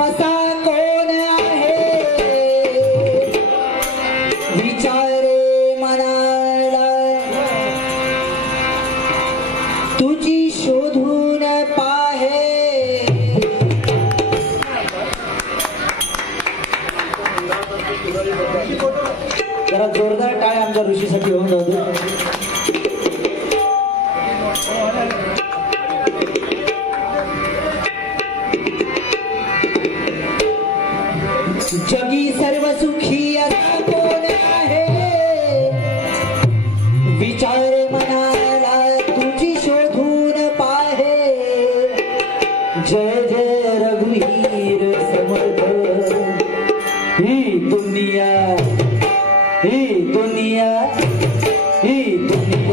असा कोण आहे विचारे मनाला तुझी शोधून पाहे जरा जोरदार टाळ्या आमच्या ऋषीसाठी होऊन जाऊ जगी सर्व सुखी असा कोण आहे विचार मनाला तुझी शोधून पाहे जय जय रघुवीर समर्थ ही दुनिया ही दुनिया ही दुनिया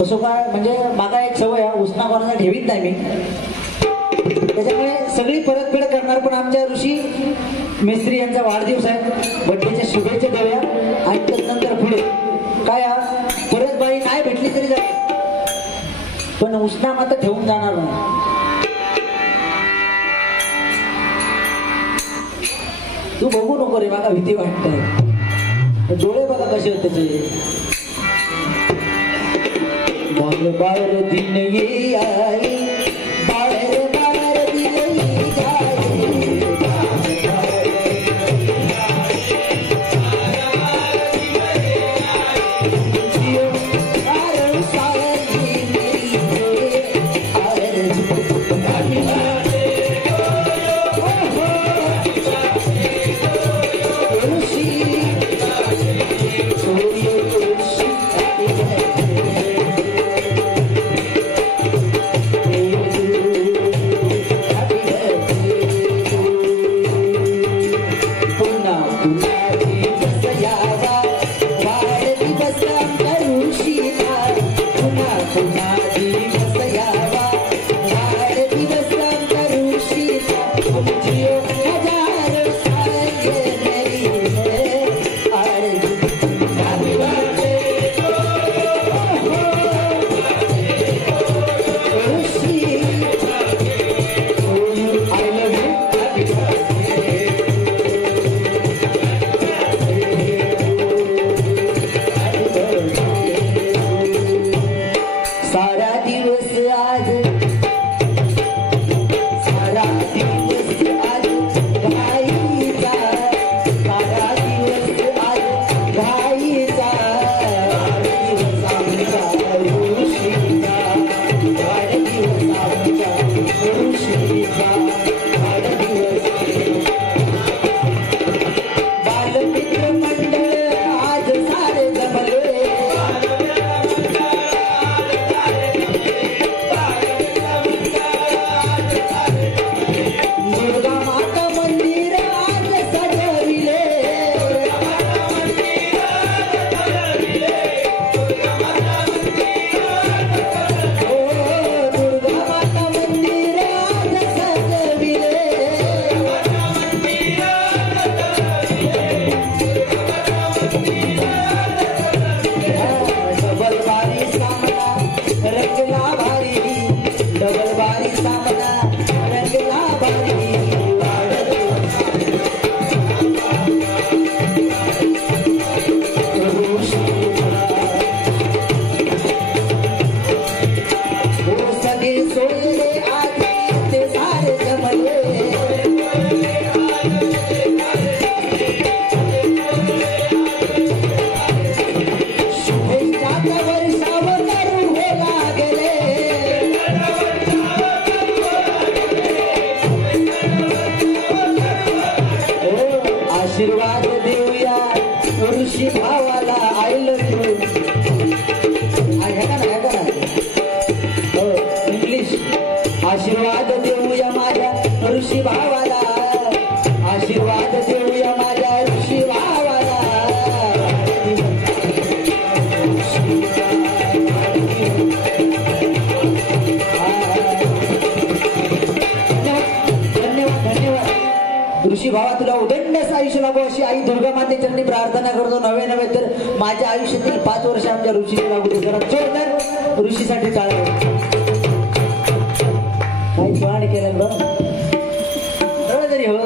तसं काय म्हणजे मागा एक सवय आहे उसना कोणाला ठेवीत नाही मी त्याच्यामुळे सगळी परतफेड करणार पण आमच्या ऋषी मिस्त्री यांचा वाढदिवस आहे बड्डेच्या शुभेच्छा देऊया आणि त्यानंतर पुढे काय परत बाई नाही भेटली तरी जाईल पण उसना मात्र ठेवून जाणार नाही तू बघू नको रे मला भीती वाटत डोळे बघा कसे होते त्याचे बार दिन ये आई बार बार दिन ये जाए मंडळ आज सारे जमले दुर्गा माता मंदिर आज सजविले दुर्गा माता मंदिर आज सजविले डबल बारी सामना रंगला भारी डबल बारी सामना रंगला भारी सगळे सोयरे आगे ते सारे जमले शुभेच्छाचा वर्षाव करू हो लागले आशीर्वाद देऊया ऋषी भावाला आय लव्ह यू इंग्लिश आशीर्वाद देऊया माझ्या ऋषी भावाला आशीर्वाद देऊया माझ्या ऋषी भावाला धन्यवाद धन्यवाद ऋषी भावा तुला उदंडच आयुष्य लाभो अशी आई दुर्गा माते चरणी प्रार्थना करतो नवे नवे तर माझ्या आयुष्यातील 5 वर्ष आमच्या ऋषीला लागू दे जरा जोरदार ऋषीसाठी टाळा काही सोहाणी केलं बरं तरी हो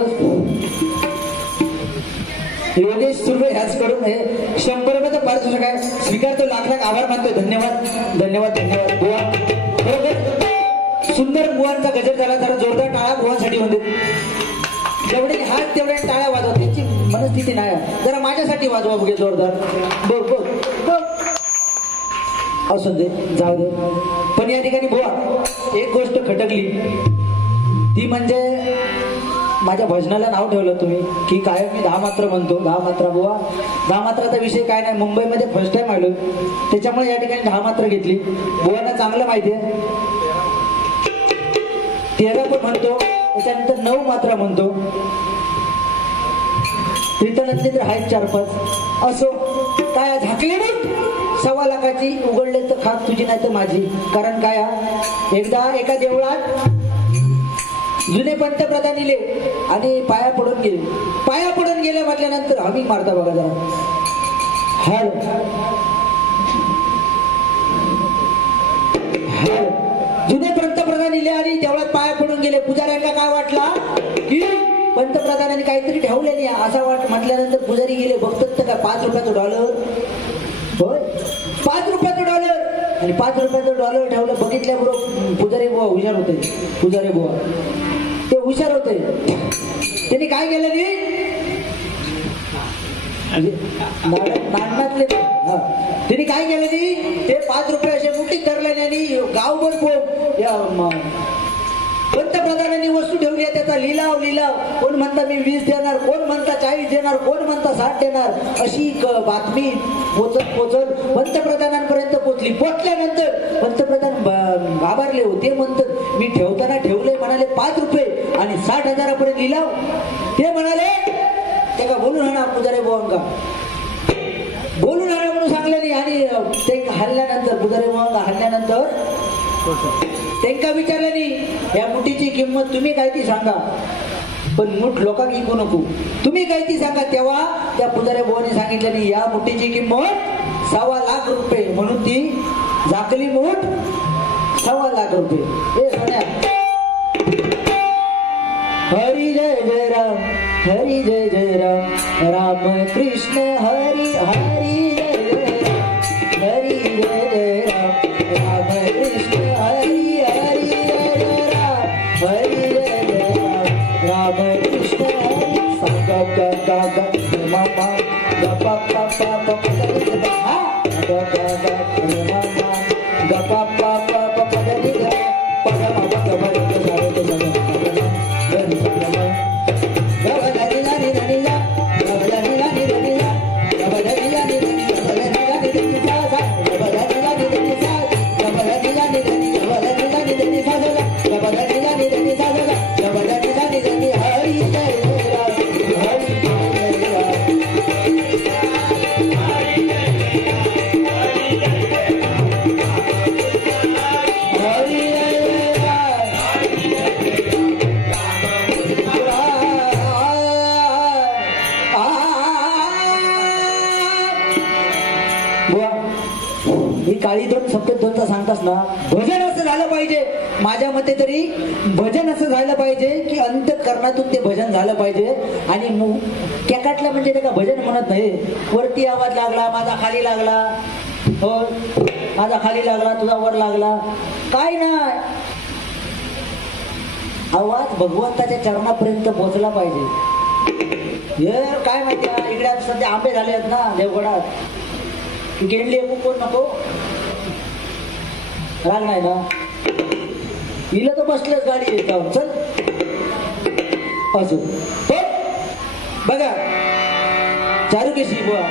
योगेश सुर्वे ह्याच करून हे 100 रुपये पारितोषिक काय स्वीकारतो लाख लाख आभार मानतोय धन्यवाद धन्यवाद धन्यवाद बुवा बरोबर सुंदर बुवांचा गजर झाला जरा जोरदार टाळा बुवांसाठी म्हणते जेवढे हात तेवढ्या टाळ्या वाजवा त्याची मनस्थिती नाही जरा माझ्यासाठी वाजवा बघे जोरदार बघ बघ बघ असं दे जाऊ दे पण या ठिकाणी बुवा एक गोष्ट खटकली ती म्हणजे माझ्या भजनाला नाव ठेवलं तुम्ही की कायम मी 10 मात्र म्हणतो 10 मात्रा बुवा 10 मात्राचा विषय काय नाही मुंबईमध्ये फर्स्ट टाइम आलो त्याच्यामुळे या ठिकाणी 10 मात्र घेतली बुवांना चांगलं माहिती आहे 13 पण म्हणतो त्याच्यानंतर 9 मात्रा म्हणतो कीर्तनातले तर आहेत 4-5 असो काय झाकले नाही 1.25 लाखाची उघडले तर खात तुझी नाही तर माझी कारण काय एकदा एका देवळात जुने पंतप्रधान इले आणि पाया पडून गेले म्हटल्यानंतर आम्ही मारता बघा जरा हर जुने पंतप्रधान इले आणि देवळात पाया पडून गेले पुजाऱ्यांना काय वाटला की पंतप्रधानांनी काहीतरी ठेवले नाही असा म्हटल्यानंतर पुजारी गेले बघतात का $5 होय $5 आणि $5 ठेवलं बघितल्याबरोबर पुजारी बुवा हुशार होते पुजारी बुवा ते हुशार होते त्यांनी काय केलं नाही नाटकातले त्यांनी काय केलं नाही ते $5 असे मुठीत धरले आणि गावभर पंतप्रधानांनी वस्तू ठेवली आहे त्याचा लिलाव कोण म्हणता मी 20 देणार कोण म्हणता 40 देणार कोण म्हणता 60 देणार अशी बातमी पोचत पंतप्रधानांपर्यंत पोचल्यानंतर पंतप्रधान घाबरले होते म्हणतात मी ठेवताना ठेवले म्हणाले $5 आणि 60,000 लिलाव ते म्हणाले ते का बोलून आणा पुजारी बुवांका बोलून आणा म्हणून सांगले नाही आणि ते हल्ल्यानंतर पुजारी बुवांका हल्ल्यानंतर त्यांना विचारलं नाही या मुठीची किंमत तुम्ही काय ती सांगा पण मूठ लोकांना ऐकू नको तुम्ही काय ती सांगा तेव्हा त्या पुजाऱ्या बुवाने सांगितलं नाही या मुठीची किंमत $1.25 लाख म्हणून ती झाकली मूठ $1.25 लाख हे सोन्या हरी जय जय राम हरी जय जय राम राम कृष्ण हरी हरी जय जय राम हरी जय जय राम राम कृष्ण हरी हरी जय जय राम हरी जय जय राम राम कृष्ण हरी गा गा गा गा मामा गा पा पा पा पा गा गा गा मामा गा पा पा पा पा गा पा मा गा मा गा ही काळी दोन सफेद दोनचा सांगतास ना, भजन असं झालं पाहिजे. माझ्या मते तरी भजन असं झालं पाहिजे की अंतःकरणातून ते भजन झालं पाहिजे. आणि कॅकाटला म्हणजे ते का भजन म्हणत नाही, वरती आवाज लागला, माझा खाली लागला, हो माझा खाली लागला, तुझा वर लागला, काय नाही, आवाज भगवंताच्या चरणापर्यंत पोहोचला पाहिजे. हे काय माहिती इकडे सध्या आंबे झाले आहेत ना देवगडात, गेंडली एकू कोण नको, राग नाही ना, हिला तर बसलेच गाडी येत चल असं हो. बघा चारुकेशी बुवा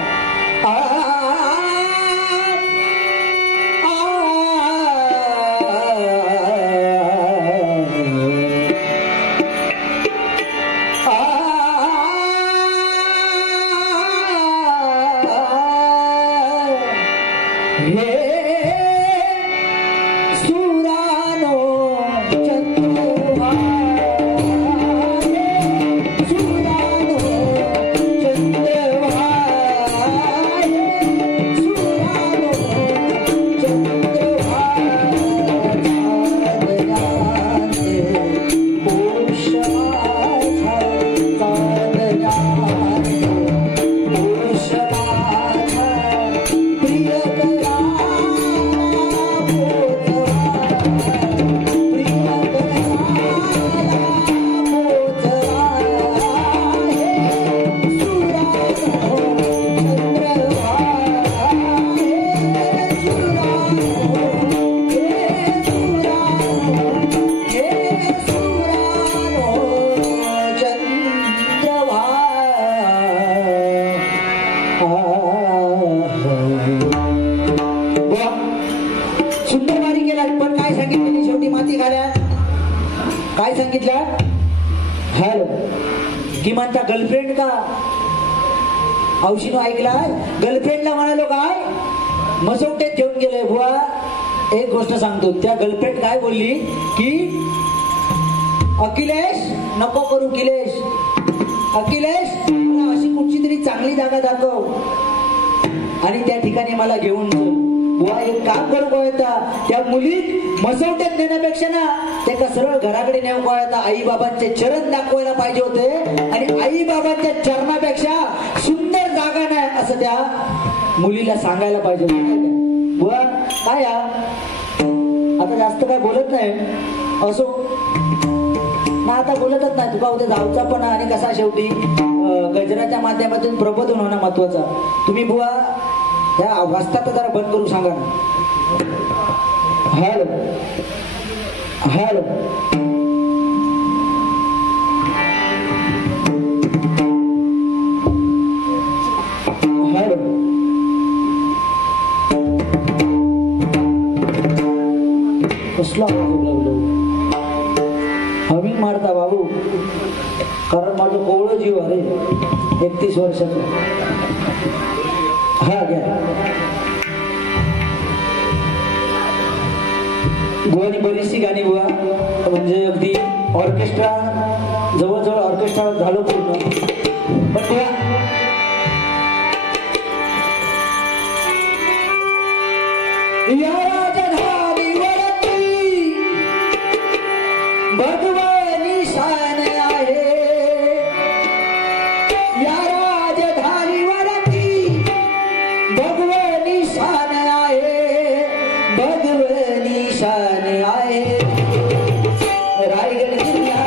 काय सांगितलं? हॅलो किमानचा गर्लफ्रेंड का औषध ऐकलाय? गर्लफ्रेंडला म्हणालो काय मसवटेत घेऊन गेलोय बुवा. एक गोष्ट सांगतो, त्या गर्लफ्रेंड काय बोलली की अखिलेश नको करू किलेश, अखिलेश मला अशी कुठची तरी चांगली जागा दाखव आणि त्या ठिकाणी मला घेऊन चल. बुवा एक काम करू कळता, त्या मुलीत मसवट्यात नेण्यापेक्षा ना ते का सरळ घराकडे नेऊ कळता. आई बाबांचे चरण दाखवायला पाहिजे होते आणि आई बाबांच्या चरणापेक्षा सुंदर जागा नाही असं त्या मुलीला सांगायला पाहिजे होते. बुवा काय आता जास्त काय बोलत नाही असो ना, आता बोलतच नाही तुका उद्या जाऊचा पण आणि कसा शेवटी गजराच्या माध्यमातून प्रबोधन होणं महत्वाचं. तुम्ही बुवा या वाजतात जरा बंद करू सांगा ना. हॅलो हॅलो हॅलो कसला हमिंग मारता बाबू, कारण माझं कोवळं जीव अरे 31 वर्षाचं. हा घ्या बुवानी बरीचशी गाणी बुवा, म्हणजे अगदी ऑर्केस्ट्रा जवळजवळ ऑर्केस्ट्रा झालो पूर्ण. पण बुवा या राजधानीवरती भगवानी शान आहे, या राजधानीवरती भगवानी शान आहे, भगवानी शान आहे. रायगड जिल्हा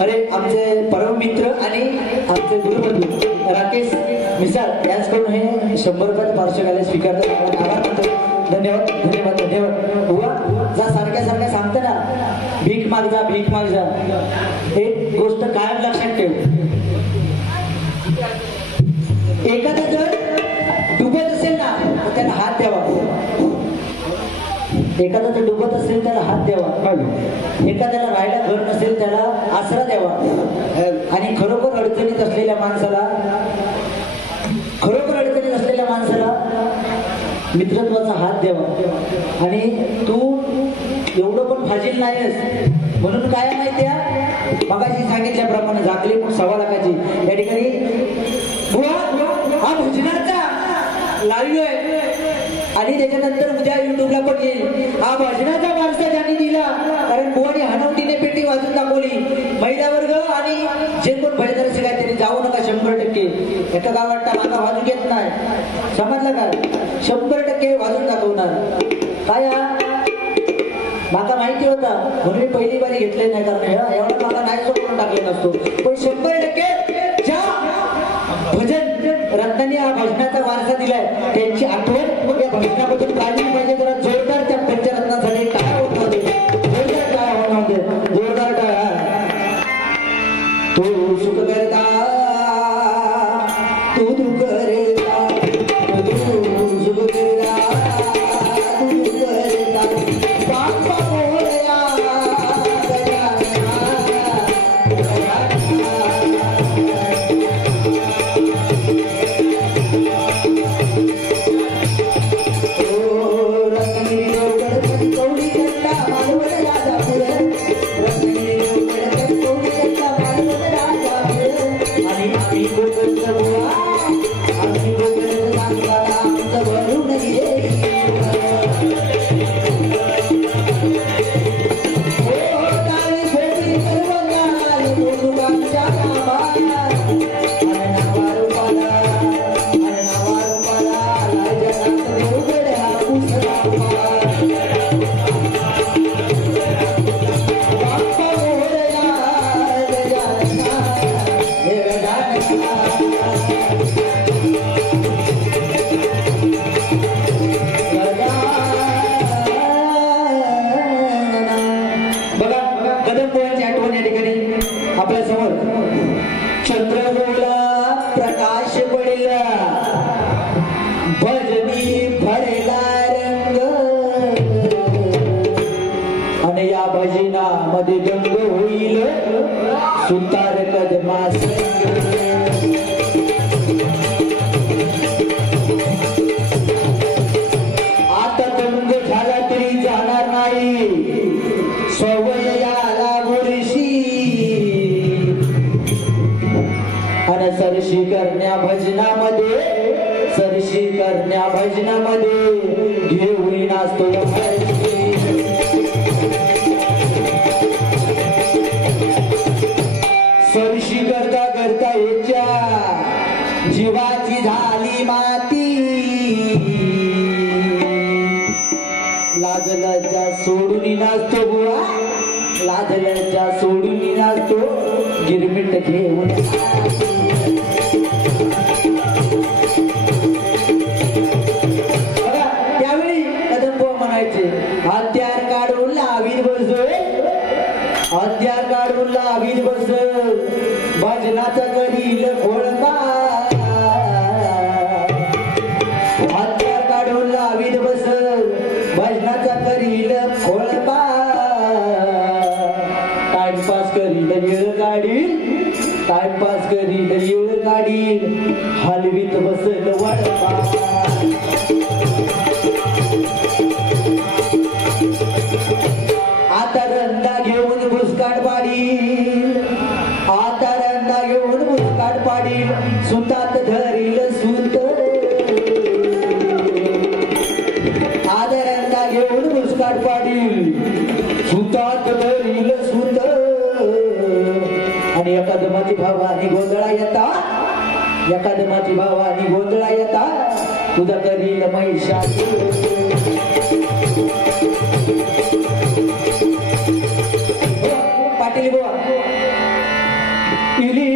अरे आमचे परम मित्र आणि आमचे गुरुबंधू राकेश मिसाळ यांच्याकडून हे 100 रुपयाचे पार्श्वक आले स्वीकारतो. आभार मानतो. धन्यवाद धन्यवाद धन्यवाद. उवा जा सारख्या सारख्या सांगतं ना भीक माग जा भीक माग जा. एक गोष्ट कायम लक्षात ठेव. एखादा जर डुबत असेल ना तर त्याला हात द्यावा. एखादा जर डुबत असेल त्याला हात द्यावा. एखाद्याला राहायला घर नसेल त्याला आसरा द्यावा. आणि खरोखर अडचणीत असलेल्या माणसाला मित्रत्वाचा हात द्यावा. आणि तू एवढं पण फाजील नाहीस म्हणून काय माहितीये मगाशी सांगितल्याप्रमाणे झाकली पण 1.25 लाखाची या ठिकाणी हा भजनाचा लाईव्ह आहे. आणि त्याच्यानंतर उद्या युट्यूबला पण येईल. हा भजनाचा वारसा ज्यांनी दिला कारण बुवानी हनवटीने पेटी वाजून दाखवली. महिला वर्ग आणि जे कोण भजन रसिक आहेत त्यांनी जाऊ नका. 100% एका गावात मागा वाजू घेत नाही. समजलं काय? 100% वाजून दाखवणार. काय माका माहिती होता म्हणून मी पहिली बारी घेतले नाही कारण एवढा मागा नाही करून टाकले नसतो. पण 100% ज्या भजन रत्नांनी हा भजनाचा वारसा दिलाय त्यांची आठवण या भजनाबद्दल काढली पाहिजे. जरा जोरदार त्या पंचरत्नासाठी टाळ्या होणार. जोरदार टाळ्या होणार. जोरदार टाळ्या. तू सुख करता तू दुःख करता तू सुख करता तू दुःख करता बाप्पा मोरया चंद्रगुला प्रकाश पडेल. सुतार कदमा आता तरुंग झाला तरी जाणार नाही सवय याला गुरुशी आणि सरशी करण्या भजनामध्ये घेऊन नाचतो सरशी करता याच्या जीवाची झाली माती लाजल्याच्या सोडून नाचतो बुवा लाजल्याच्या सोडून नाचतो गिरमिट घेऊन त्यावेळी कदम म्हणायचे हत्यार काढून लावीत बसतोय हत्यार काढून लावीत बस भजनाचा करील खोळपा हत्यार काढून लावीत बस भजनाचा करील खोळपा टाइमपास करील येळ काढील हलवीत बसल वळपा आता रंदा घेऊन मुस्काट पाडील सुतात धरील सुत आता रंदा घेऊन मुस्काट पाडील सुतात धरील सुत आणि एकादमाची भावानी गोंधळा येता तुझा करील महिषाची पाटील बुवा इली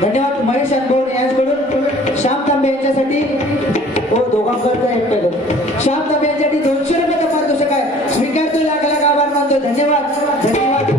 धन्यवाद महेश अनबोड यांच्याकडून श्याम तांबे यांच्यासाठी दोघांकडचा एकट्याकडे श्याम तांबे यांच्यासाठी 200 रुपये पारितोषिक आहे स्वीकारतो लाख आभार मानतो धन्यवाद धन्यवाद धन्यवाद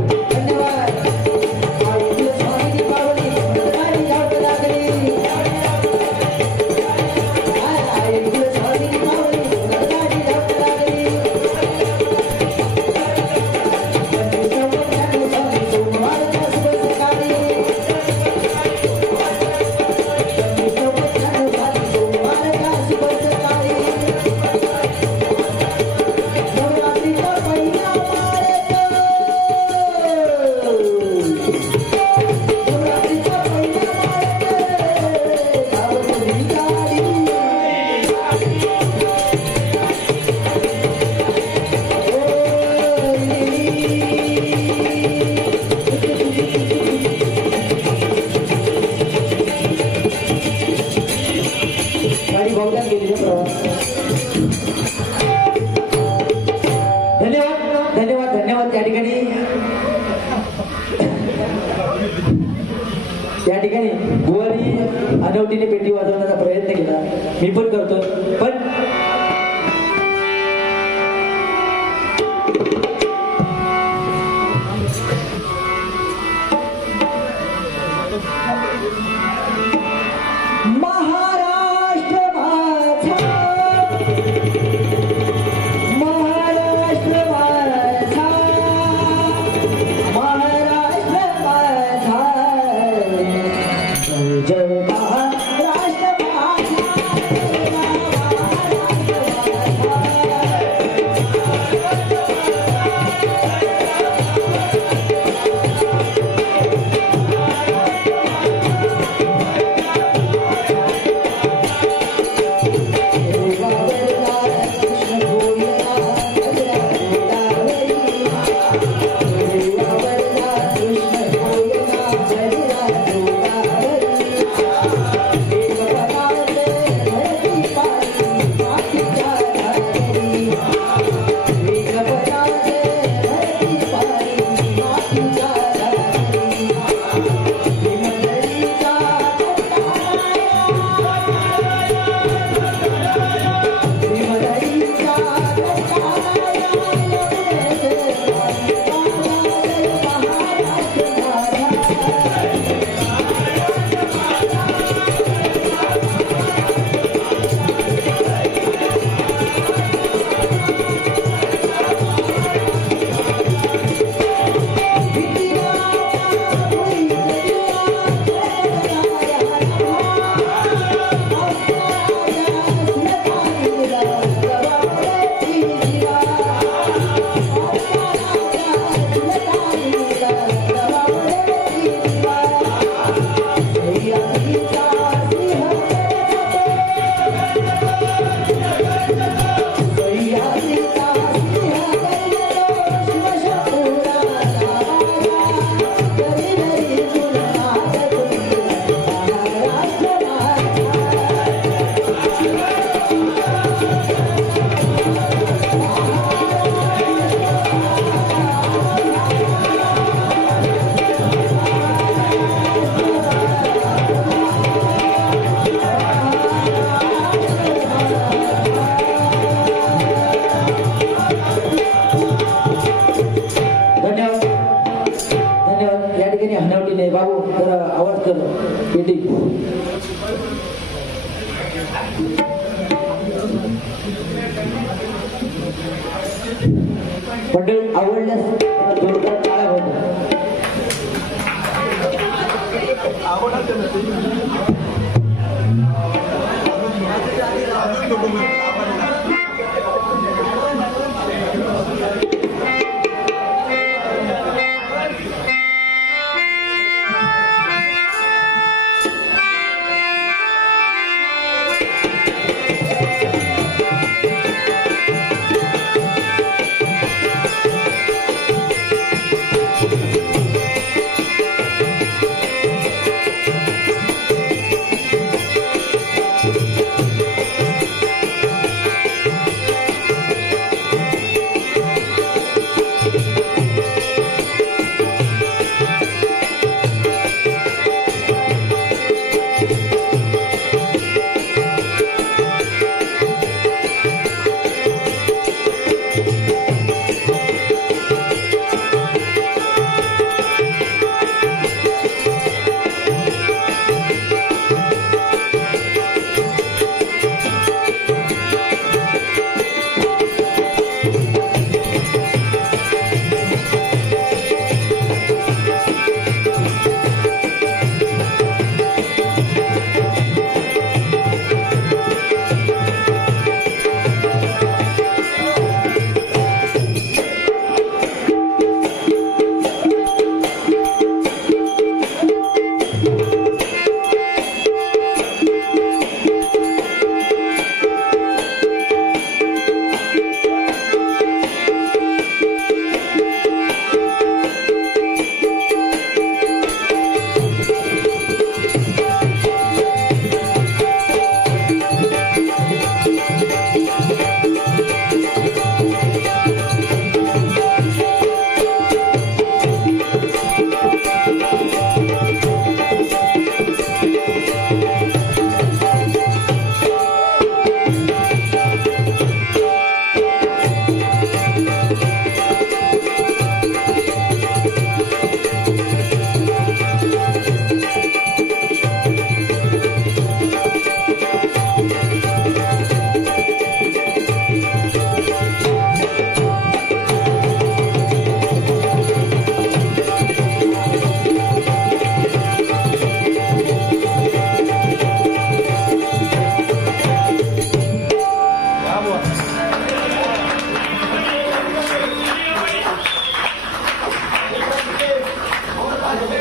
त्या ठिकाणी गुवारी आणि हनवटीने पेटी वाजवण्याचा प्रयत्न केला, मी पण करतो. पण मंडळी आवडल्यास जोरदार टाळ्या वाजवा.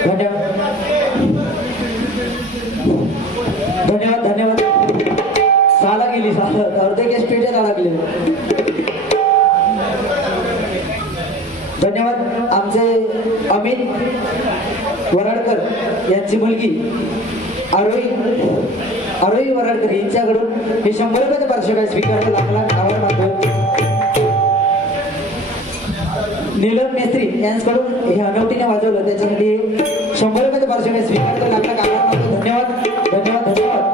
धन्यवाद धन्यवाद. साला गेली साला अर्धे गॅस पेटला लागले. धन्यवाद. आमचे अमित वराडकर यांची मुलगी आरोही वराडकर यांच्याकडून हे 100 रुपयाचं पारितोषिक स्वीकारलं. लागला आभार मानतो. नीलम मेस्त्री यांच्याकडून हे अनवटीने वाजवलं त्याच्यासाठी 100 रुपयाचं पारितोषिक स्वीकारलं. लागला आभार मानतो. धन्यवाद धन्यवाद धन्यवाद.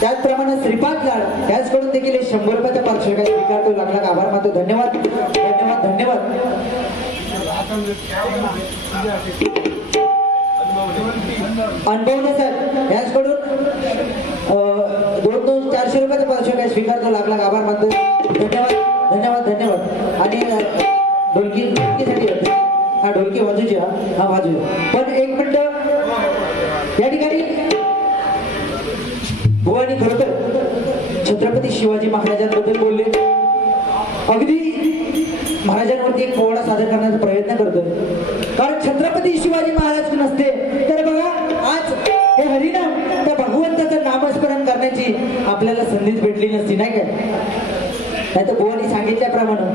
त्याचप्रमाणे श्रीपाद लाड याचकडून देखील 100 रुपयाचा पारितोषिक स्वीकारतो. लागला आभार मानतो. धन्यवाद धन्यवाद धन्यवाद. अनुभवले सर याचकडून 200-400 रुपयाचा पारितोषिक स्वीकारतो. लागला आभार मानतो. धन्यवाद धन्यवाद धन्यवाद. आणि ढोलकीसाठी हा ढोलकी वाजूची हा वाजू. पण एक मिनिट या ठिकाणी भुवानी खरोखर छत्रपती शिवाजी महाराजांबद्दल बोलले. अगदी महाराजांवरती एक पोवाडा सादर करण्याचा प्रयत्न करतोय. कारण छत्रपती शिवाजी महाराज नसते तर बघा आज हे हरिनाम त्या भगवंताचं नामस्मरण करण्याची आपल्याला संधीच भेटली नसती नाही काय. नाही तर भुवानी सांगितल्याप्रमाणे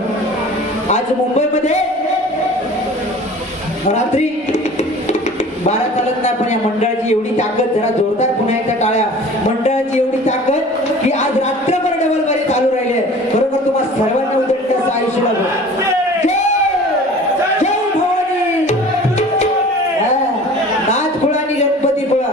आज मुंबईमध्ये रात्री 12 चालत नाही. पण या मंडळाची एवढी ताकद, जरा जोरदार पुन्हा एकदा टाळ्या. मंडळाची एवढी ताकद की आज रात्रभर डबल गाडी चालू राहिले. खरोखर तुम्हाला सर्वांना उद्या असं आयुष्य लागलं. जय भवानी. नाथ खुळा आणि गणपती खुळा.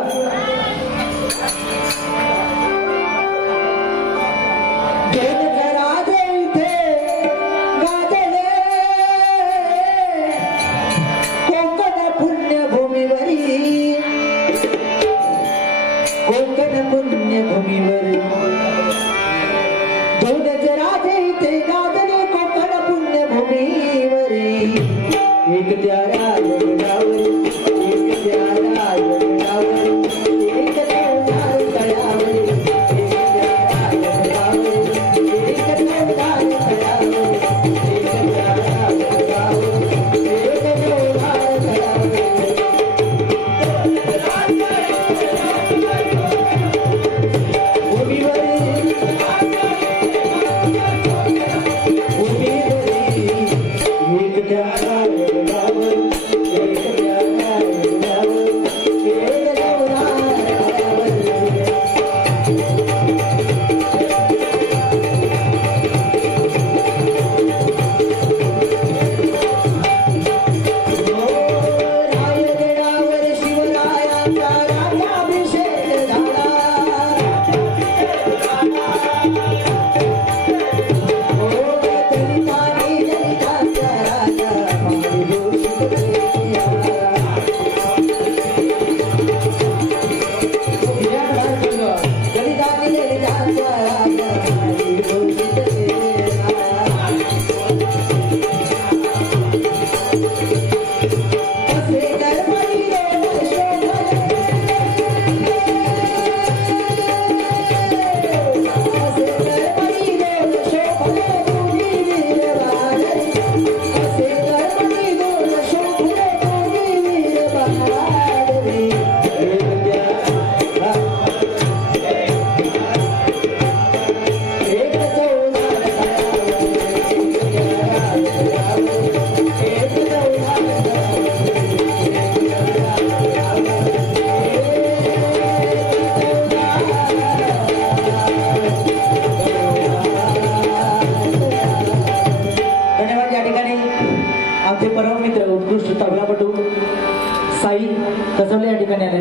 कसवले या ठिकाणी आले.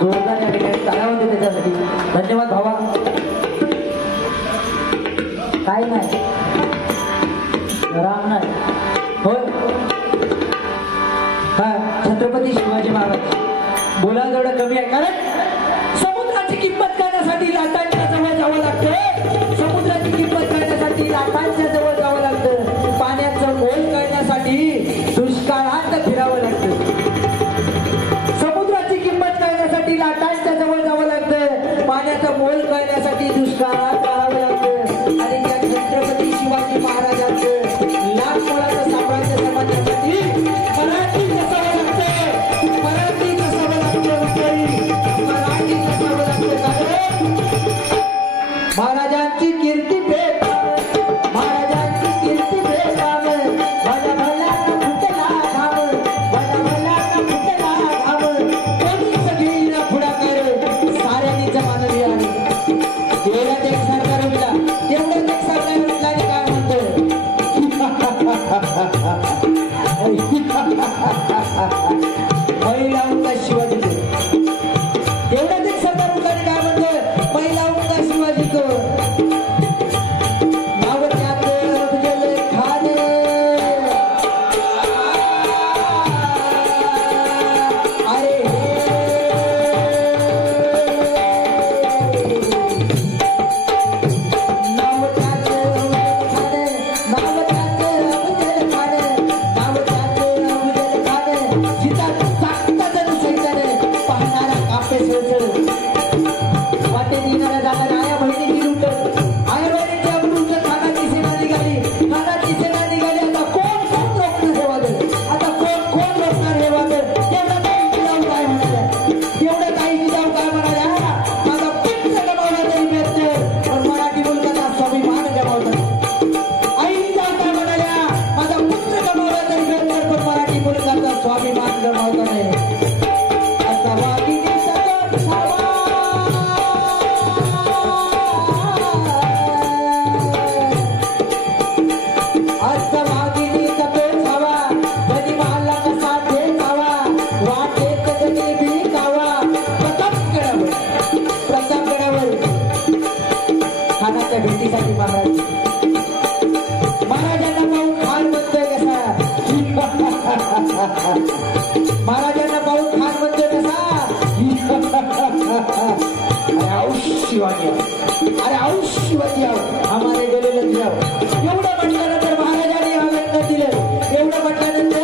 जोरदार या ठिकाणी टाळ्या होते त्याच्यासाठी. धन्यवाद भावा. काय नाही राम नाही होय. हा छत्रपती शिवाजी महाराज बोला जेवढं कमी आहे. कारण समुद्राची किंमत करण्यासाठी लाटांच्या जवळ जावं लागतं. समुद्राची किंमत करण्यासाठी लाटांच्या जवळ जावं लागतं. पाण्याचं मोल करण्यासाठी दुष्काळात फिरावं लागतं. समुद्राची किंमत करण्यासाठी लाटांच्या जवळ जावं लागतं. पाण्याचं मोल करण्यासाठी दुष्काळात राहावं लागतं. आणि त्या छत्रपती शिवाजी महाराजांचं लाख मोलाचं साम्राज्य समाजासाठी मराठी महिला उंगा शिवाजी एवढ्याच एक सरदार उंगाने काय म्हणतोय महिला उंगा शिवाजी नाव त्यात गेले खाणे अरे भेटीसाठी महाराजांना पाहून खान म्हणतोय कसा महाराजांना पाहून खान म्हणतोय कसा शिवाजी अरे औ शिवाजी हमारे गले लग जाओ एवढं म्हटल्यानंतर महाराजांनी आलिंगन दिलं एवढं म्हटल्यानंतर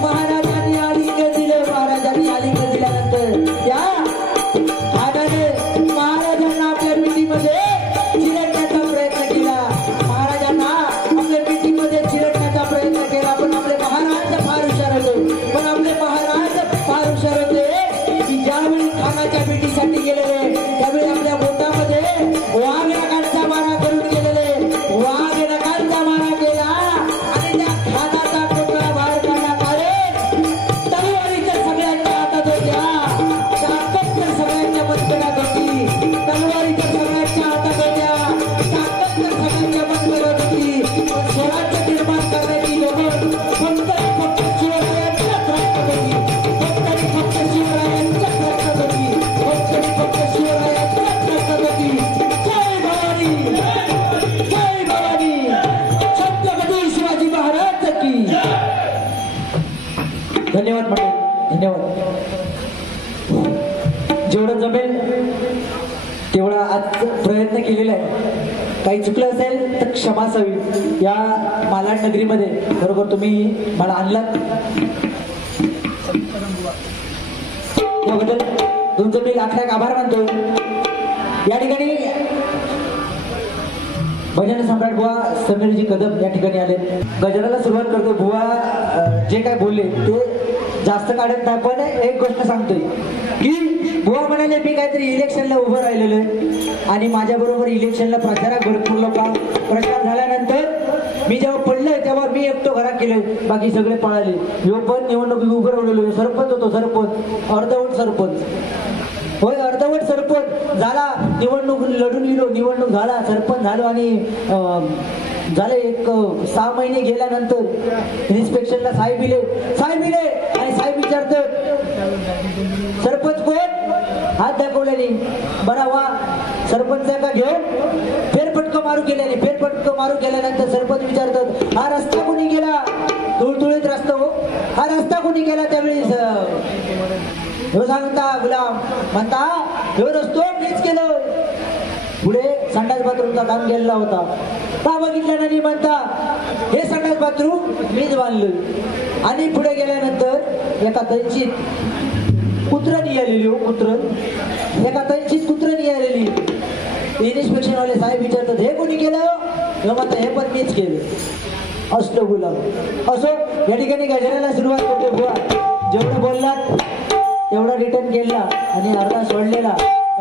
महाराजांनी आलिंगन दिलं महाराजांनी आलिंगन दिल्यानंतर त्या खानाने महाराजांना आपल्या मिठीमध्ये भेटीसाठी गेलेले त्यावेळी आपल्या बोटामध्ये वाघ नकांचा मारा करून गेलेले वाघ नकांचा मारा केला आणि त्या खानाचा कोपरा बाहेर काढण्यात आले तलवारीच्या सगळ्यांच्या हातात होत्या ताकद तर सगळ्यांच्या मनगटात होती तलवारीच्या सगळ्यांच्या हातात होत्या ताकद तर सगळ्यांच्या मनगटात होती स्वराज्य निर्माण करण्याची लोक फक्त शिवरायांच्याच रक्तात होती फक्त शिवरायांच्याच रक्तात होती शिवाजी महाराज की धन्यवाद मंडळी धन्यवाद जेवढं जमेल तेवढा आज प्रयत्न केलेला आहे काही चुकलं असेल तर क्षमा असावी या मालाड नगरीमध्ये बरोबर तुम्ही मला आणलात त्याबद्दल तुमचं मी लाख लाख आभार मानतो या ठिकाणी भजन सम्राट बुवा समीरजी कदम या ठिकाणी आले गजराला सुरुवात करतो बुवा जे काय बोलले ते जास्त काढत नाही पण एक गोष्ट सांगतोय की बुवा म्हणाले मी काहीतरी इलेक्शनला उभं राहिलेलो आहे आणि माझ्या बरोबर इलेक्शनला प्रचारात भरपूर लोक प्रचार झाल्यानंतर मी जेव्हा पडलोय तेव्हा मी एकटो घरात गेलोय बाकी सगळे पळाले यो पण निवडणुकीत उभं राहिलेलो सरपंच होतो सरपंच अर्धवट सरपंच होय अर्धवट सरपंच झाला निवडणूक लढून गेलो निवडणूक झाला सरपंच झालो आणि झाले एक 6 महिने गेल्यानंतर इन्स्पेक्शनला साहेब इले आणि साहेब विचारतात सरपंच कोण हात दाखवल्याने बरा वा सरपंच का घेऊन फेरफटकं मारू केल्यानंतर सरपंच विचारतात हा रस्ता कोणी गेला तुळतुळीत रस्ता हो हा रस्ता कोणी गेला त्यावेळी ह्यो सांगता गुलाम म्हणता ह्यो रस्तो मीच केलं पुढे संडास बाथरूमचा काम गेलेला होता का बघितलं नाही म्हणता हे संडास बाथरूम मीच बांधलं आणि पुढे गेल्यानंतर एका तंशीत कुत्रं निघालेली हो कुत्रं एका तंशीत कुत्रं निघालेली इन्स्पेक्शन वाले साहेब विचारतात हे कोणी केलं ह्यो म्हणता हे पण मीच केलं असलो गुलाम असो या ठिकाणी गजराला सुरुवात करतो बुवा जेवढं बोललात तेवढा रिटर्न केला आणि अर्धा सोडलेला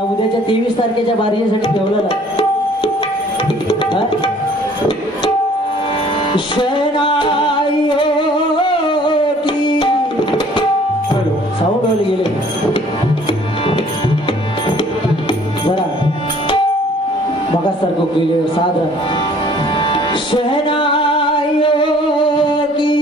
उद्याच्या 23 तारखेच्या बारीसाठी ठेवलेला साऊंड वाले गेले जरा बघा सारखं गेले साधरा शहनायो की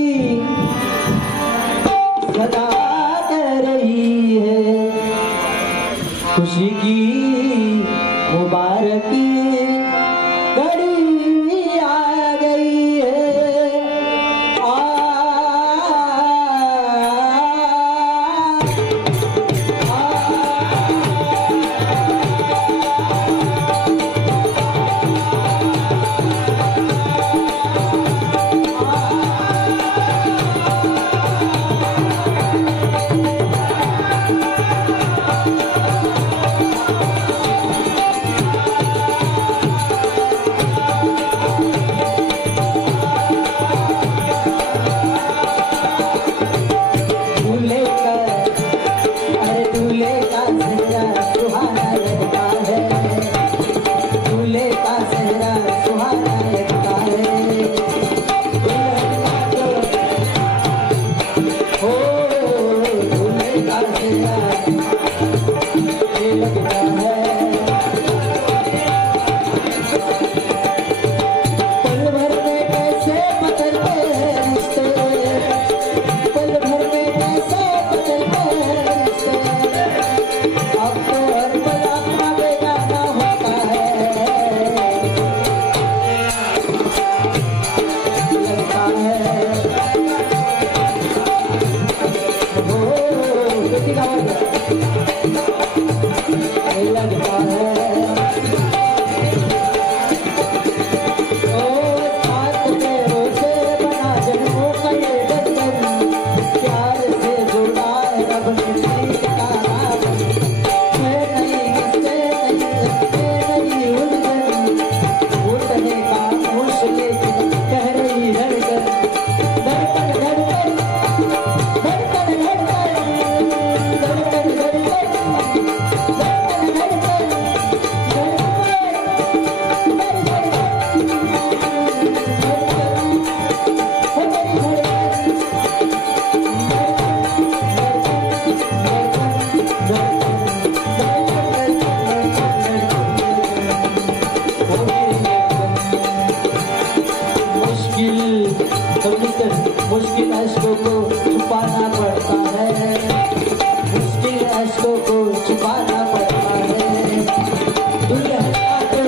मुश्किल अश्कों को छुपाना पड़ता है, मुश्किल अश्कों को छुपाना पड़ता है। दुल्हनिया को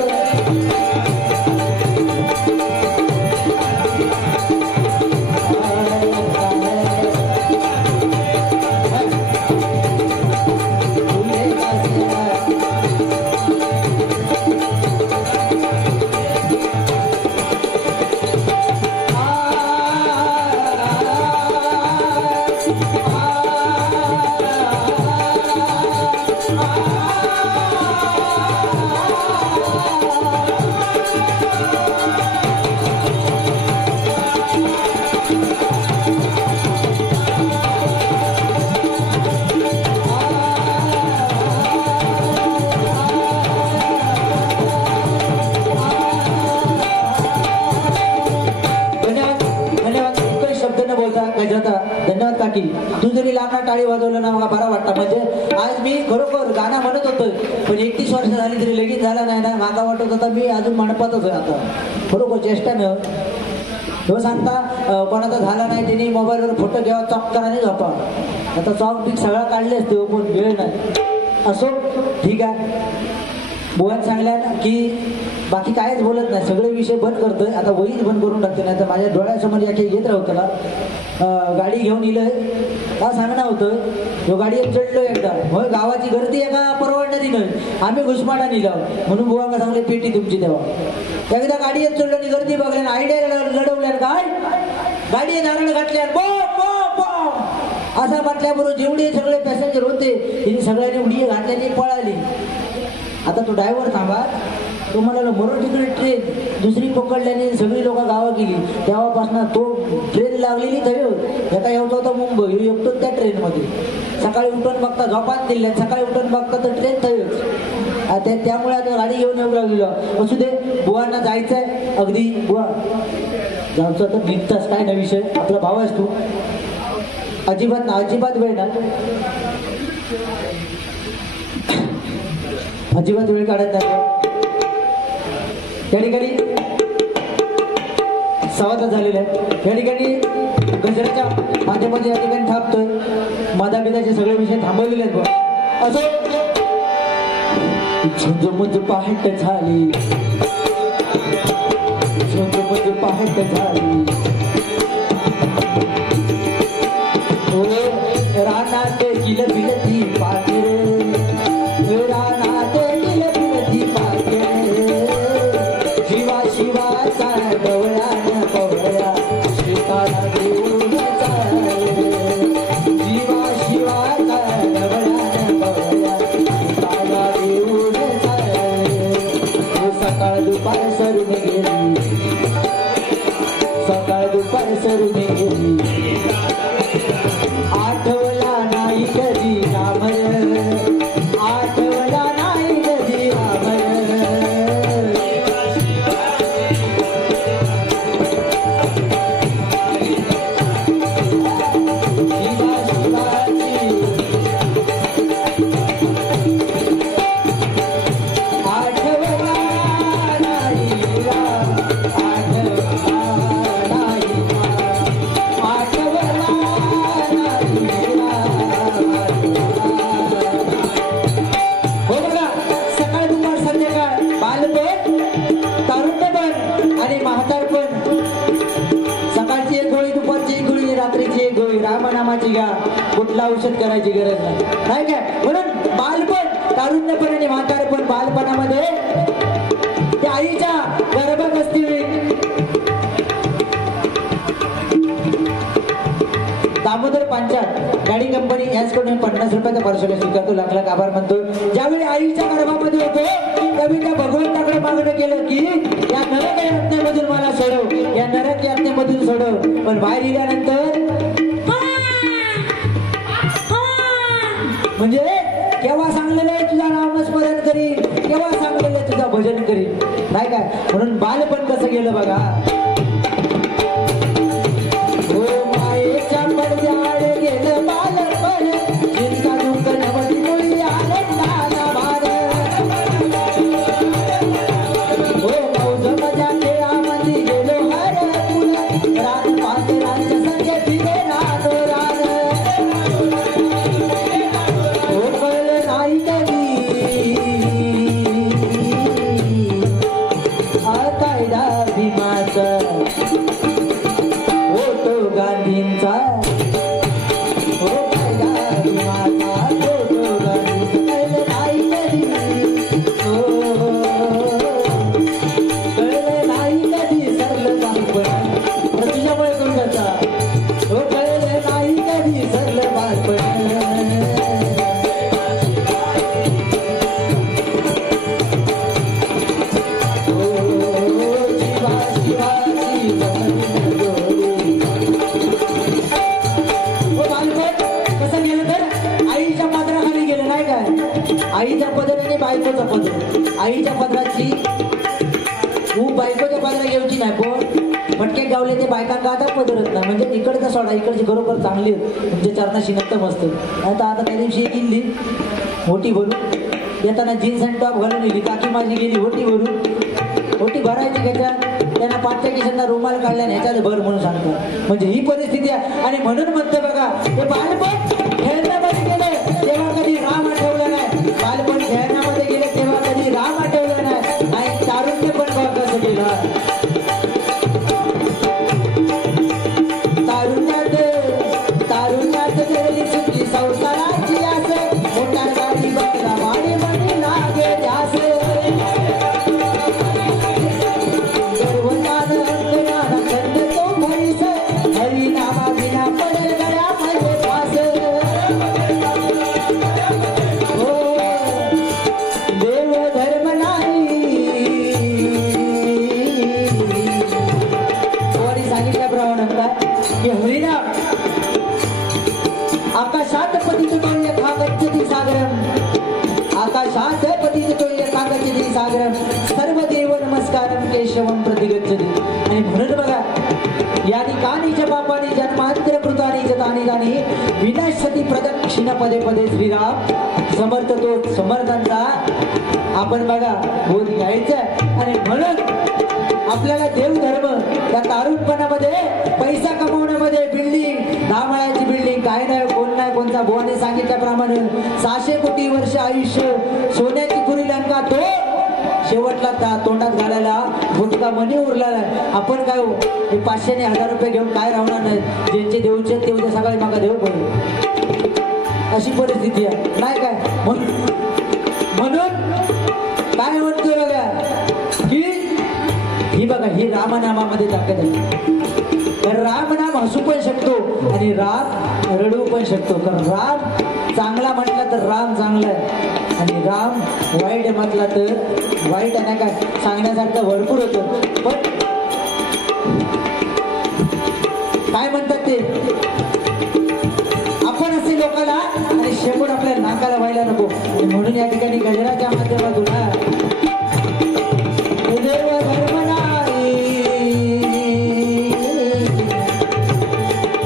धन्यवाद काकी. तू जरी लांबा टाळी वाजवलं ना मला बरा वाटतं. म्हणजे आज मी खरोखर गाणं म्हणत होतो पण 31 वर्ष झाली तरी लगेच झाला नाही ना. मागा वाटत होता मी अजून मंडपातच आहे आता खरोखर चेष्टानं. तो सांगता कोणाचा झाला नाही त्यांनी मोबाईलवर फोटो घ्यावा चॉक करा नाही झोपा. आता चॉक बिक सगळा काढले असते पण वेळ नाही. असो ठीक आहे. बुवान सांगल्या की बाकी कायच बोलत नाही सगळे विषय बंद करतोय. आता वहीच बंद करून टाकते नाही तर माझ्या डोळ्यासमोर याचे येत राहतं ना. गाडी घेऊन इलंय का सांगणं होतं. तो गाडीवर चढलो एकदा होय गावाची गर्दी आहे का परवडणारी नाही. आम्ही घुसमाटा निघाव म्हणून बुवांना सांगले पेटी तुमची तेव्हा. एकदा गाडीवर चढलो आणि गर्दी बघल्या आयडिया लढवल्या काय गाडी नारळ घातल्या असा म्हटल्याबरोबर जेवढे सगळे पॅसेंजर होते तिने सगळ्यांनी उडी घातल्याने पळाली. आता तो ड्रायव्हर थांबा तो म्हणाला मोरोटीकडे ट्रेन दुसरी पकडल्याने सगळी लोक गावा गेली. तेव्हापासून तो ट्रेन लागलेली थयो एका येवतो होता मुंबई येतो त्या ट्रेनमध्ये. सकाळी उठून बघता झोपात दिल्या सकाळी उठून बघता तर ट्रेन थयोच. त्यामुळे आता गाडी घेऊन येऊ लागलेलो. असू दे बुवांना जायचंय अगदी बुवा जायचं तर निघताच काय ना विषय आपला भाव आहेस तू. अजिबात ना अजिबात वेळ ना अजिबात वेळ काढत नाही. या ठिकाणी संवाद झालेला आहे. या ठिकाणी गजराच्या माध्यमाच्या या ठिकाणी थांबतोय. मादापिताचे सगळे विषय थांबवलेले आहेत. असो झुंजमुंज पहाट झाली झुंजमुंज पहाट झाली रानात गिल बिलती पाखरे रानात गिल बिलती पाखरे शिवा शिवाचा डवळ्यान पवळ्या शिकाला देऊन शिवा शिवाचा डवळ्यान पवळ्या शिकाला देऊन सकाळ दुपार सरून गेली सकाळ दुपार सरून गेली. आठवला नाही कधी रामर आठवला नाही कधी रामर शिवा शिवाची आठवला नाही राम आठवला नाही आठवला रामनामाची घ्या कुठला औषध करायची गरज नाही काय. म्हणून बालपण तारुण्यपण आणि म्हातारपण बालपणामध्ये त्या आईच्या गर्भात असतील. दामोदर पांचाळ गाडी कंपनी याचकडून 50 रुपयाचा पार्सल स्वीकारतो. लाख लाख आभार मानतो. ज्यावेळी आईच्या गर्भामध्ये होतो त्यावेळी त्या भगवंताकडे मागणं केलं की या नरक यातनेमधून मला सोडव या नरक यातनेमधून सोडव. पण बाहेर गेल्यानंतर म्हणजे केव्हा सांगलेलं आहे तुझा नामस्मरण करी, केव्हा सांगलेलं आहे तुझा भजन करी, नाही काय. म्हणून बालपण कसं गेलं बघा. हो मायेच्या पडद्याआड गेलं बालपण, चिंता दुःख नवली मुळी आनंदाला भार. हो मौज मजा खेळामध्ये गेलो हरपून, रान पाखरांच्या संगे फिरे रानो रान. हो कळलं नाही कधी कायदा भीमाचा, फोटो गांधींचा. हो कायदा भीमाचा, फोटो गांधींचा. कळलं नाही कधी, हो कळलं नाही कधी सरलं बालपण. तुझ्यामुळे करून जाता. हो कळलं नाही कधी सरलं बालपण. आईच्या पदराने बायकोचा पदर. आईच्या पदराची खूप बायकोच्या पदरा घेऊची नाही, पण भटके गावले ते बायकांना आता पदरत नाही. म्हणजे इकडचा सोडा, इकडची बरोबर चांगली तुमच्या चरणाशी नक्तम असतं. आता त्या दिवशी गेली होटी भरून, येताना जीन्स आणि टॉप घालून गेली. काकी माझी गेली होटी भरून. होटी भरायची त्याच्यात त्यांना पाठच्या किशनला रुमाल काढल्या आणि ह्याच्यात भर म्हणून सांगतात. म्हणजे ही परिस्थिती आहे. आणि म्हणून म्हणतं बघा, हे बालपण खेळण्यामध्ये गेले तेव्हा कधी राम आठवलं नाही. बालपण खेळण्यामध्ये गेले तेव्हा कधी राम आठवलं नाही. आणि तारुण्य पण बघ कसं गेलं. तारुण्यात गेली सुटली संसाराची आस, मोठ्या गाडी बघला वाडी मध्ये लागे ध्यास. हरिनामा बिना पडेल गळ्यामध्ये फास. हो देव धर्म नाही. कोणी सांगितल्याप्रमाणे काय की हरिनाम आकाशात पतित तो यथा गच्छति सागरम, आकाशात पतित तो यथा गच्छति सागरम, सर्व देव नमस्कारम केशवम प्रति गच्छति. आणि म्हणून बघा, यानी कानी च पापानी जन्मांतर कृतानी च तानी तानी विनाशती प्रदक्षिण पदे पदे श्रीराम. समर्थ तो समर्थांचा आपण बघा बोध घ्यायचं. आणि म्हणून आपल्याला देवधर्म या तारुणपणामध्ये पैसा कमवण्यामध्ये बिल्डिंग, नामाळ्याची बिल्डिंग काय नाही, कोण नाही, कोणता भुवाने सांगितल्याप्रमाणे 600 कोटी वर्ष आयुष्य, सोन्याची पुरी लंका, तो शेवटला तोंडात घालायला गुटका मनी उरला नाही. आपण काय हो, हे 500 आणि 1000 रुपये घेऊन काय राहणार नाही. ज्यांचे देऊचे ते उद्या सकाळी मागा देऊ पडेल, अशी परिस्थिती आहे नाही काय. म्हणून काय म्हणतोय बघा की ही बघा, ही रामनामामध्ये ताकद आहे. तर रामनाम हसू पण शकतो आणि राम रडू पण शकतो. कारण राम चांगला म्हटला तर राम चांगला आहे, आणि राम वाईट म्हटला तर वाईट आहे. काय सांगण्यासारखं भरपूर होतं, पण काय म्हणतात ते आपण असे लोकांना आणि शेपूट आपल्या नाकाला व्हायला नको. म्हणून या ठिकाणी गजराच्या माध्यमातून देव धर्म नाही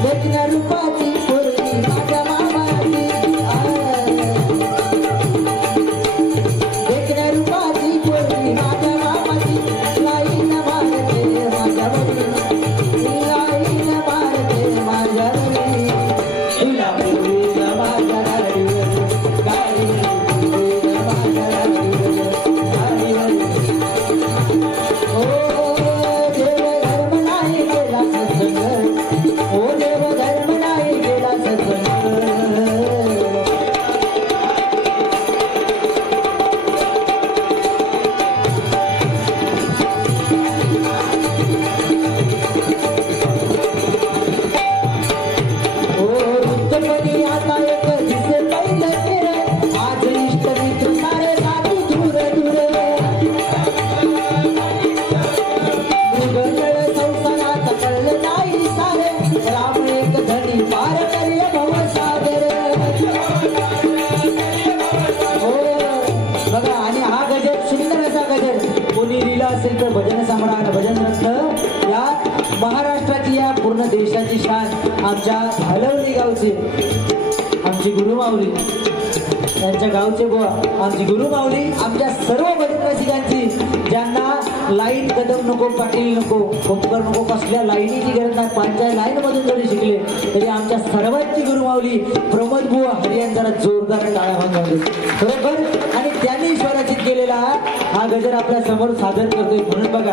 देखण्या रूपाची पोरगी माझ्या मामाची, देखण्या रूपाची पोरगी माझ्या मामाची, लाईन मारते माझ्या वरी, लाईन मारते माझ्या वरी, तुला माझ्या गाडीवर गाडी आमची गुरुमाऊली, त्यांच्या गावचे बुवा आमची गुरुमाऊली, आमच्या सर्व भजन रसिकांची, ज्यांना लाईन कदम नको, पाटील नको, खोपकर नको, कसल्या लाईनीची गरज नाही, पांच्या लाईन मधून जरी शिकले तरी आमच्या सर्वांची गुरुमाऊली प्रमोद बुवा हरियान जरा जोरदार टाळ्या वाजवले खरोखर. आणि त्यांनी स्वराचित केलेला हा गजर आपल्या समोर सादर करतोय. म्हणून बघा,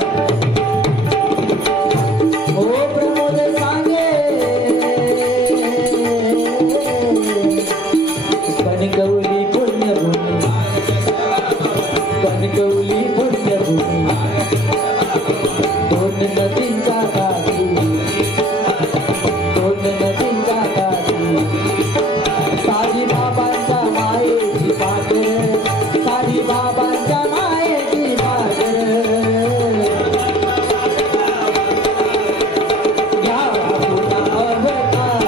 ओ प्रमोद सांगे कणकवली पुण्यभूमी, कणकवली पुण्यभूमी, दोन नदींचा काठी, दोन नदींचा काठी, साधी बाबांच्या मायेची पाकर, साधी बाबांच्या मायेची पाकर, घ्या पुन्हा अवतार.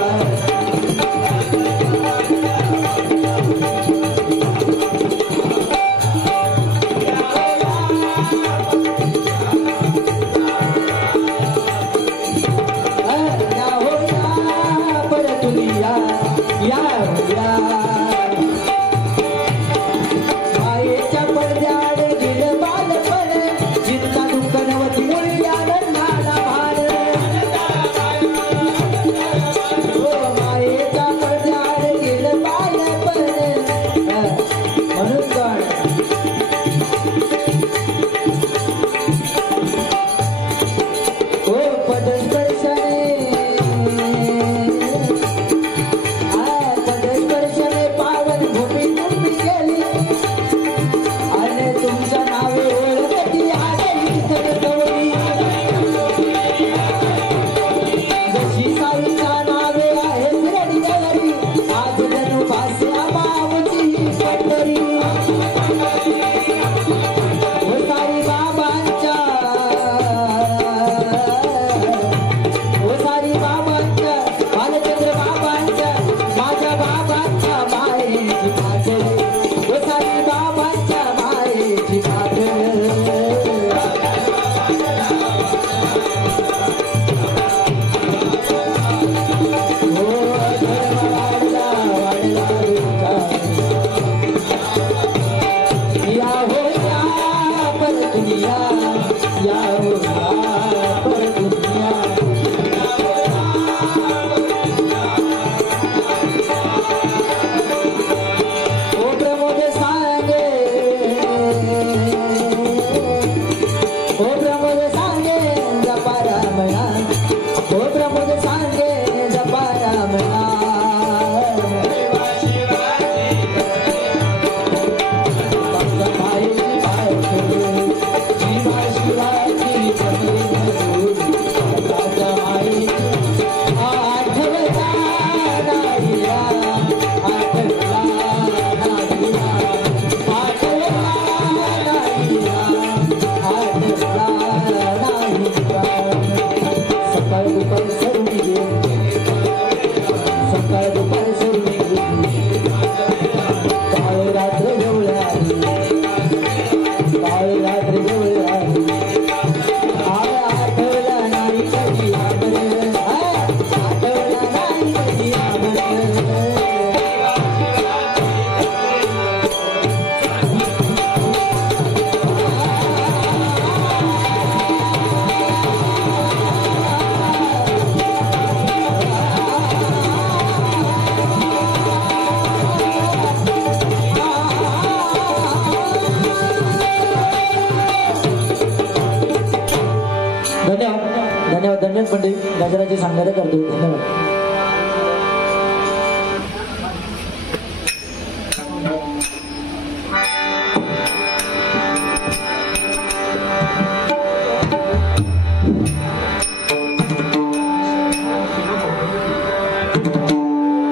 धन्यवाद पंडित गजराची सांगायला करतो. धन्यवाद.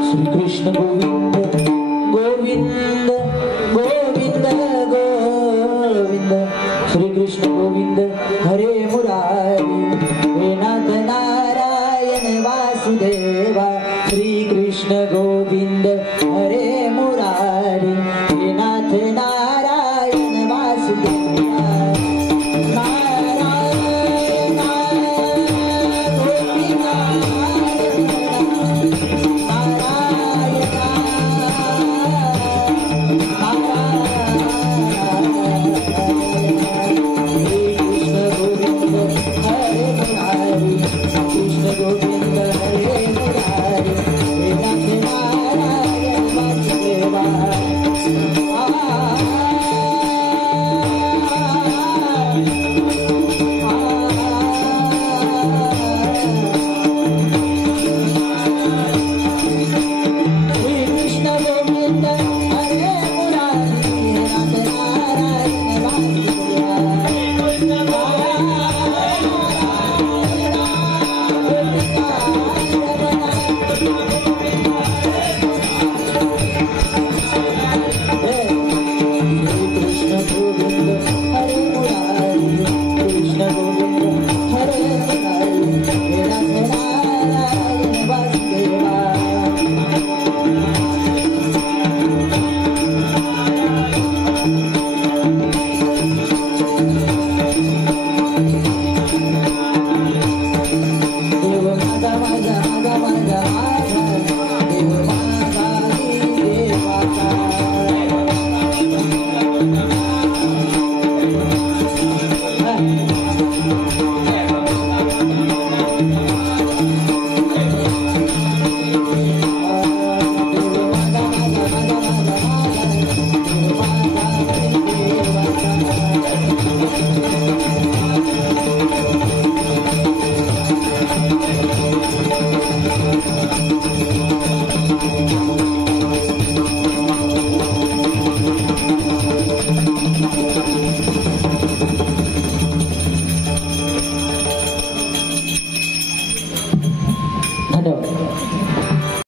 श्रीकृष्ण गोविंद गोविंद गोविंद गोविंद, श्रीकृष्ण गोविंद हरे मुरारी, हे नाथ नारायण वासुदेवा, श्रीकृष्ण गोविंद हरे